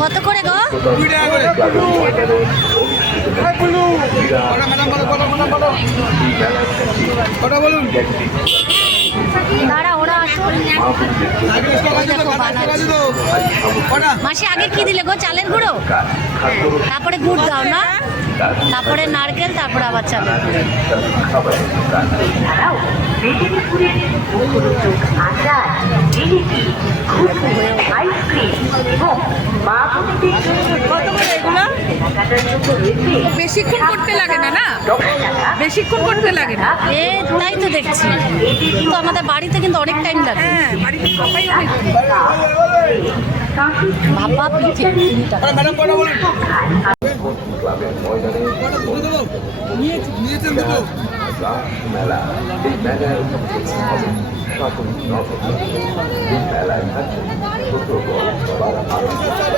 কত করে গো? দাঁড়া, ওরা আসুন। মাসি আগে কি দিলে গো? চালের গুঁড়ো, তারপরে গুড় দাও না, তারপরে নারকেল, তারপরে আবার চালের গুঁড়ো। কত করে এগুলো? বেশিক্ষণ করতে লাগে না, না বেশিক্ষণ করতে লাগে না। তাই তো দেখছি, কিন্তু আমাদের বাড়িতে কিন্তু অনেক টাইম লাগে। হ্যাঁ, বাড়িতে সবাই অনেক ভাপা পিঠে 20 টাকা। মেলা এই মেলায় উপস্থিত হবে সকল নগর এই মেলায় থাকবে ছোট বড় সবার আনন্দ।